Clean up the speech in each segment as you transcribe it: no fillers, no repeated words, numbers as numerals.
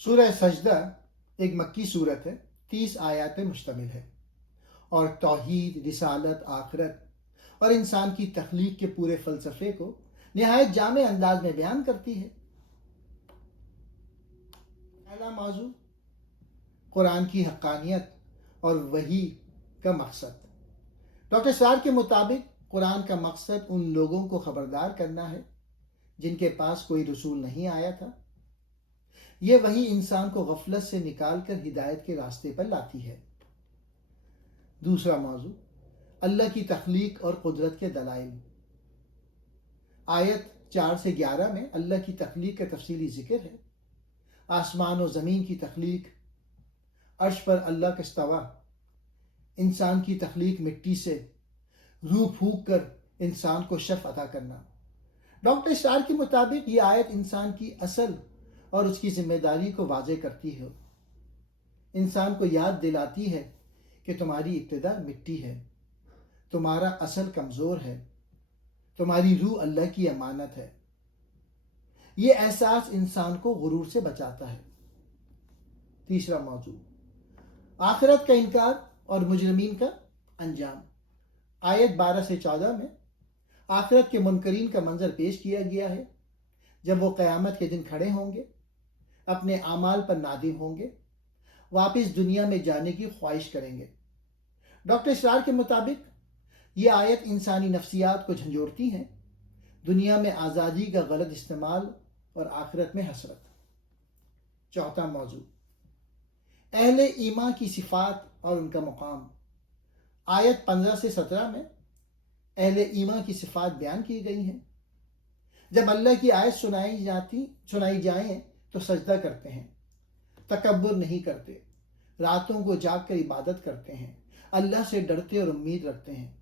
سورہ سجدہ ایک مکی صورت ہے، 30 آیات پہ مشتمل ہے اور توحید، رسالت، آخرت اور انسان کی تخلیق کے پورے فلسفے کو نہایت جامع انداز میں بیان کرتی ہے۔ پہلا موضوع قرآن کی حقانیت اور وحی کا مقصد۔ ڈاکٹر سار کے مطابق قرآن کا مقصد ان لوگوں کو خبردار کرنا ہے جن کے پاس کوئی رسول نہیں آیا تھا۔ یہ وحی انسان کو غفلت سے نکال کر ہدایت کے راستے پر لاتی ہے۔ دوسرا موضوع اللہ کی تخلیق اور قدرت کے دلائل۔ آیت 4 سے 11 میں اللہ کی تخلیق کا تفصیلی ذکر ہے۔ آسمان و زمین کی تخلیق، عرش پر اللہ کا استوا، انسان کی تخلیق مٹی سے، روح پھونک کر انسان کو شرف عطا کرنا۔ ڈاکٹر اسٹار کے مطابق یہ آیت انسان کی اصل اور اس کی ذمہ داری کو واضح کرتی ہے۔ انسان کو یاد دلاتی ہے کہ تمہاری ابتدا مٹی ہے، تمہارا اصل کمزور ہے، تمہاری روح اللہ کی امانت ہے۔ یہ احساس انسان کو غرور سے بچاتا ہے۔ تیسرا موضوع آخرت کا انکار اور مجرمین کا انجام۔ آیت 12 سے 14 میں آخرت کے منکرین کا منظر پیش کیا گیا ہے، جب وہ قیامت کے دن کھڑے ہوں گے، اپنے اعمال پر نادم ہوں گے، واپس دنیا میں جانے کی خواہش کریں گے۔ ڈاکٹر اسرار کے مطابق یہ آیت انسانی نفسیات کو جھنجھوڑتی ہیں، دنیا میں آزادی کا غلط استعمال اور آخرت میں حسرت۔ چوتھا موضوع اہل ایمان کی صفات اور ان کا مقام۔ آیت 15 سے 17 میں اہل ایمان کی صفات بیان کی گئی ہیں۔ جب اللہ کی آیت سنائی جائیں تو سجدہ کرتے ہیں، تکبر نہیں کرتے، راتوں کو جاگ کر عبادت کرتے ہیں، اللہ سے ڈرتے اور امید رکھتے ہیں۔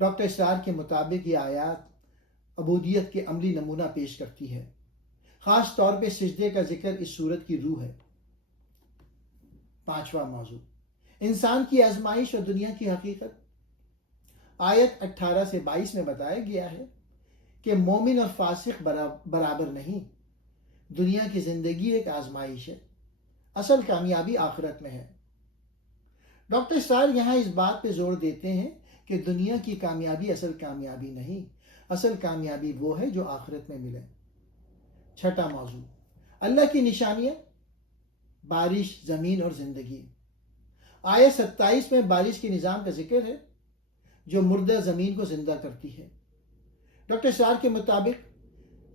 ڈاکٹر اسرار کے مطابق یہ آیات عبودیت کے عملی نمونہ پیش کرتی ہے، خاص طور پہ سجدے کا ذکر اس صورت کی روح ہے۔ پانچواں موضوع انسان کی آزمائش اور دنیا کی حقیقت۔ آیت 18 سے 22 میں بتایا گیا ہے کہ مومن اور فاسق برابر نہیں، دنیا کی زندگی ایک آزمائش ہے، اصل کامیابی آخرت میں ہے۔ ڈاکٹر اسرار یہاں اس بات پہ زور دیتے ہیں کہ دنیا کی کامیابی اصل کامیابی نہیں، اصل کامیابی وہ ہے جو آخرت میں ملے۔ چھٹا موضوع اللہ کی نشانیاں، بارش، زمین اور زندگی۔ آیت 27 میں بارش کے نظام کا ذکر ہے جو مردہ زمین کو زندہ کرتی ہے۔ ڈاکٹر اسرار کے مطابق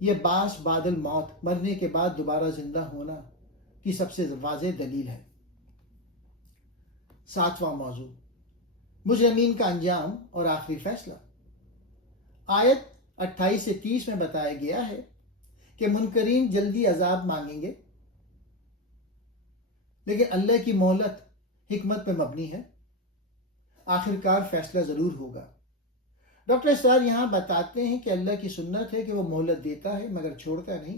یہ باعث بعد الموت، مرنے کے بعد دوبارہ زندہ ہونا کی سب سے واضح دلیل ہے۔ ساتواں موضوع مجرمین کا انجام اور آخری فیصلہ۔ آیت 28 سے 30 میں بتایا گیا ہے کہ منکرین جلدی عذاب مانگیں گے، لیکن اللہ کی مہلت حکمت پہ مبنی ہے، آخرکار فیصلہ ضرور ہوگا۔ ڈاکٹر اسرار یہاں بتاتے ہیں کہ اللہ کی سنت ہے کہ وہ مہلت دیتا ہے مگر چھوڑتا نہیں۔